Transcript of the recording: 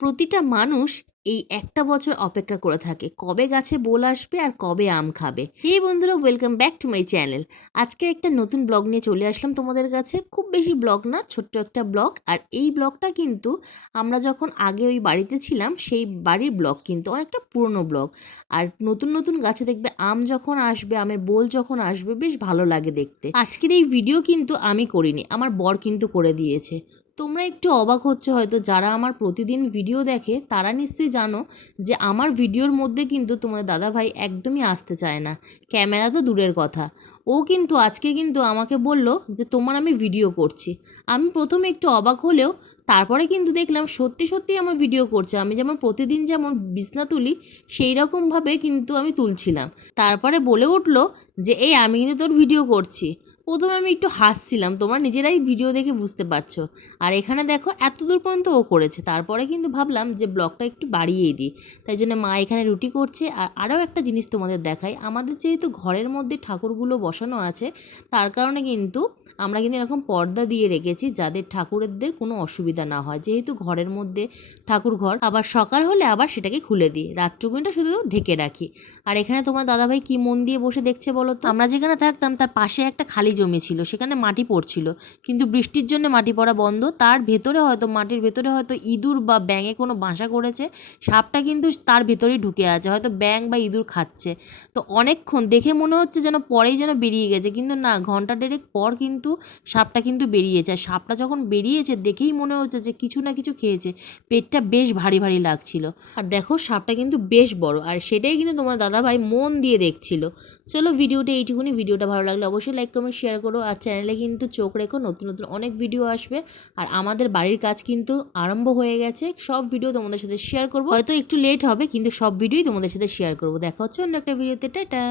প্রতিটা মানুষ এই একটা বছর অপেক্ষা করে থাকে কবে গাছে বোল আসবে আর কবে আম খাবে। এই বন্ধুরা, welcome back to my channel. আজকে একটা নতুন ব্লগ নিয়ে চলে আসলাম তোমাদের কাছে। খুব বেশি ব্লগ না, ছোট্ট একটা ব্লগ। আর এই ব্লগটা কিন্তু আমরা যখন আগে ওই বাড়িতে ছিলাম সেই বাড়ির ব্লগ, কিন্তু অনেকটা পুরনো ব্লগ। আর নতুন নতুন গাছে দেখবে আম যখন আসবে, আমের বোল যখন আসবে, বেশ ভালো লাগে দেখতে। আজকের এই ভিডিও কিন্তু আমি করিনি, আমার বর কিন্তু করে দিয়েছে। তোমরা একটু অবাক হচ্ছে হয়তো, যারা আমার প্রতিদিন ভিডিও দেখে তারা নিশ্চয়ই জানো যে আমার ভিডিওর মধ্যে কিন্তু তোমাদের দাদাভাই একদমই আসতে চায় না, ক্যামেরা তো দূরের কথা। ও কিন্তু আজকে কিন্তু আমাকে বলল যে তোমার আমি ভিডিও করছি। আমি প্রথমে একটু অবাক হলেও তারপরে কিন্তু দেখলাম সত্যি সত্যি আমার ভিডিও করছে। আমি যেমন প্রতিদিন যেমন বিছনা তুলি সেই রকমভাবে কিন্তু আমি তুলছিলাম। তারপরে বলে উঠলো যে এই আমি কিন্তু তোর ভিডিও করছি। প্রথমে আমি একটু হাসছিলাম, তোমরা নিজেরাই ভিডিও দেখে বুঝতে পারছো। আর এখানে দেখো এত দূর পর্যন্ত ও করেছে। তারপরে কিন্তু ভাবলাম যে ব্লগটা একটু বাড়িয়েই দিই, তাই জন্য মা এখানে রুটি করছে। আর আরও একটা জিনিস তোমাদের দেখাই, আমাদের যেহেতু ঘরের মধ্যে ঠাকুরগুলো বসানো আছে, তার কারণে কিন্তু আমরা কিন্তু এরকম পর্দা দিয়ে রেখেছি যাদের ঠাকুরদের কোনো অসুবিধা না হয়। যেহেতু ঘরের মধ্যে ঠাকুর ঘর, আবার সকাল হলে আবার সেটাকে খুলে দিই, রাতটুকুনটা শুধু ঢেকে রাখি। আর এখানে তোমার দাদাভাই কি মন দিয়ে বসে দেখছে বলো তো? আমরা যেখানে থাকতাম তার পাশে একটা খালি জমি ছিল, সেখানে মাটি পড়ছিল, কিন্তু বৃষ্টির জন্য মাটি পড়া বন্ধ। তার ভেতরে হয়তো, মাটির ভেতরে হয়তো ইঁদুর বা ব্যাঙে কোনো বাসা করেছে। সাপটা কিন্তু তার ভেতরেই ঢুকে আছে, হয়তো ব্যাঙ বা ইঁদুর খাচ্ছে। তো অনেকক্ষণ দেখে মনে হচ্ছে যেন পরেই যেন বেরিয়ে গেছে, কিন্তু না, ঘন্টা দেড়েক পর কিন্তু সাপটা কিন্তু বেরিয়েছে। আর সাপটা যখন বেরিয়েছে দেখেই মনে হচ্ছে যে কিছু না কিছু খেয়েছে, পেটটা বেশ ভারী ভারী লাগছিল। আর দেখো সাপটা কিন্তু বেশ বড়, আর সেটাই কিন্তু তোমার দাদাভাই মন দিয়ে দেখছিল। চলো ভিডিওটা এইটুকুনি। ভিডিওটা ভালো লাগলে অবশ্যই লাইক কমেন্ট শেয়ার করো। আর চ্যানেলে কিন্তু চোখ রেখো, নতুন নতুন অনেক ভিডিও আসবে। আর আমাদের বাড়ির কাজ কিন্তু আরম্ভ হয়ে গেছে, সব ভিডিও তোমাদের সাথে শেয়ার করবো। হয়তো একটু লেট হবে, কিন্তু সব ভিডিওই তোমাদের সাথে শেয়ার করবো। দেখা হচ্ছে অন্য একটা ভিডিওতে। টাটা।